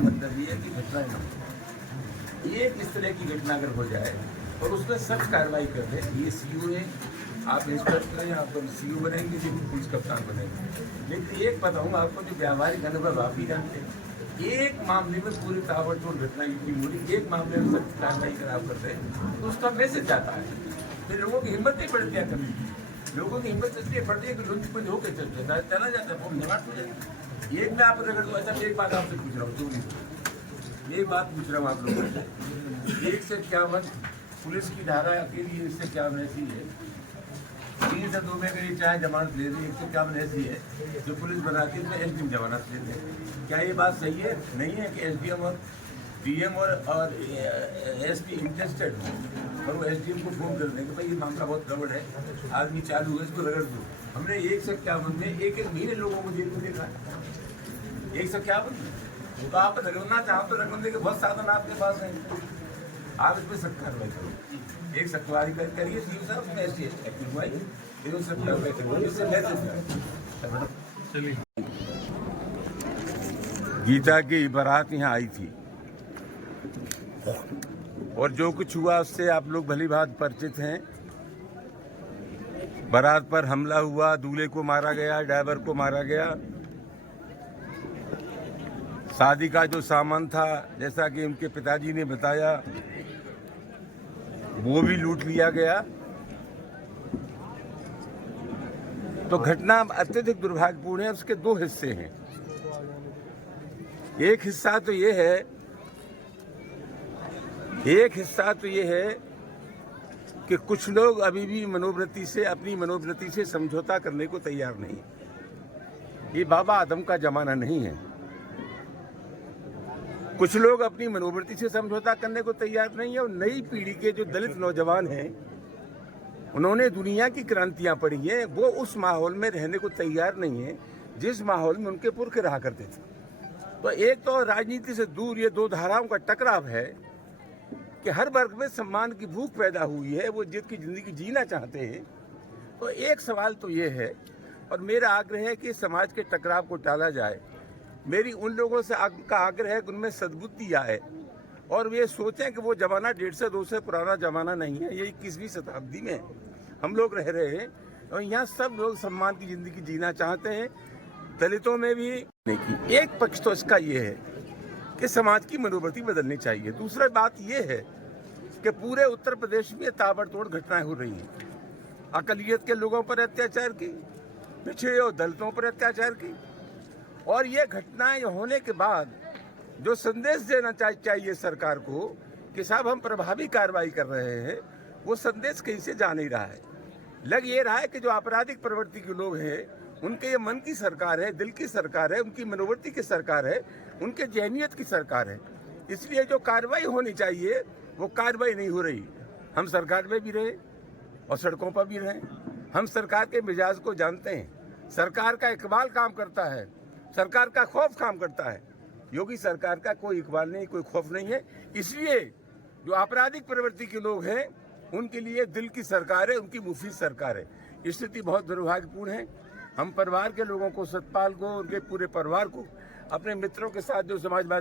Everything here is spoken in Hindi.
मतलब ये है कि घटनाएं न हो। एक इस तरह की घटना अगर हो जाए और उसमें सख्त कार्रवाई कर दे, ये सीओ है, आप इंस्पेक्टर हैं, आप सीओ बनेंगे, जो पुलिस कप्तान बनेंगे। लेकिन एक बताऊँ आपको, जो व्यावहारिक अनुभव आप ही जानते हैं, एक मामले में पूरी ताबड़तोड़ घटना यूपी में हुई, एक मामले में सख्त कार्रवाई कर आप करते हैं तो उसका मैसेज जाता है। फिर लोगों की हिम्मत नहीं पड़ती है करने की, लोगों की हिम्मत इसलिए पड़ती है कि लुंच पुंज होकर चला जाता है, वो निवाट हो जाए। एक मैं आप रगड़ दूँ। अच्छा, एक बात आपसे पूछ रहा हूँ, चोरी एक बात पूछ रहा हूँ आप लोगों से, 151 पुलिस की धारा के लिए 151 ऐसी है, 3 से 2 में अगर ये चाहे जमानत ले रही, 151 ऐसी है जो पुलिस बनाती है, उसमें एसडीएम जमानत लेते हैं। क्या ये बात सही है? नहीं है कि एसडीएम और डीएम और एसपी इंटरेस्टेड हो और वो एसडीएम को फोन कर दें कि भाई ये मामला बहुत गड़बड़ है, आदमी चालू है, इसको रगड़ दो। हमने 151 में एक महीने लोगों को जेल में देखा, 151 में। तो आप रगड़ना चाहो तो रगड़ने के बहुत साधन आपके पास हैं, आप इसमें सख्त कार्रवाई करो। एक सख्त कार्रवाई करिए, सीओ साहब उसमें ऐसी एक्टिव हुआ है, सख्त कार्रवाई करिए, इससे मैसेज। गीता की बारात यहाँ आई थी और जो कुछ हुआ उससे आप लोग भली भांति परिचित हैं। बारात पर हमला हुआ, दूल्हे को मारा गया, ड्राइवर को मारा गया, शादी का जो सामान था, जैसा कि उनके पिताजी ने बताया, वो भी लूट लिया गया। तो घटना अत्यधिक दुर्भाग्यपूर्ण है। उसके दो हिस्से हैं। एक हिस्सा तो ये है कि कुछ लोग अभी भी अपनी मनोवृत्ति से समझौता करने को तैयार नहीं है। ये बाबा आदम का जमाना नहीं है। कुछ लोग अपनी मनोवृत्ति से समझौता करने को तैयार नहीं है और नई पीढ़ी के जो दलित नौजवान हैं, उन्होंने दुनिया की क्रांतियां पढ़ी हैं, वो उस माहौल में रहने को तैयार नहीं है जिस माहौल में उनके पुरखे रहा करते थे। तो एक तो राजनीति से दूर ये दो धाराओं का टकराव है कि हर वर्ग में सम्मान की भूख पैदा हुई है, वो जिसकी जिंदगी जीना चाहते हैं। तो एक सवाल तो ये है और मेरा आग्रह है कि समाज के टकराव को टाला जाए। मेरी उन लोगों से का आग्रह है कि उनमें सद्बुद्धि आए और वे सोचें कि वो ज़माना 150-200 पुराना ज़माना नहीं है, ये 21वीं शताब्दी में हम लोग रह रहे हैं और यहाँ सब लोग सम्मान की ज़िंदगी जीना चाहते हैं। दलितों में भी नहीं। एक पक्ष तो इसका ये है कि समाज की मनोवृत्ति बदलनी चाहिए। दूसरा बात ये है कि पूरे उत्तर प्रदेश में ताबड़तोड़ घटनाएं हो रही हैं। अकलियत के लोगों पर अत्याचार की, पिछड़े और दलितों पर अत्याचार की, और ये घटनाएं होने के बाद जो संदेश देना चाहिए सरकार को कि साहब हम प्रभावी कार्रवाई कर रहे हैं, वो संदेश कहीं से जा नहीं रहा है। लग ये रहा है कि जो आपराधिक प्रवृत्ति के लोग हैं, उनके ये मन की सरकार है, दिल की सरकार है, उनकी मनोवृत्ति की सरकार है, उनके जहनियत की सरकार है। इसलिए जो कार्रवाई होनी चाहिए वो कार्रवाई नहीं हो रही। हम सरकार में भी रहे और सड़कों पर भी रहे, हम सरकार के मिजाज को जानते हैं। सरकार का इकबाल काम करता है, सरकार का खौफ काम करता है। योगी सरकार का कोई इकबाल नहीं, कोई खौफ नहीं है। इसलिए जो आपराधिक प्रवृत्ति के लोग हैं उनके लिए दिल की सरकार है, उनकी मुफीद सरकार है। स्थिति बहुत दुर्भाग्यपूर्ण है। हम परिवार के लोगों को, सतपाल को, उनके पूरे परिवार को, अपने मित्रों के साथ जो समाजवादी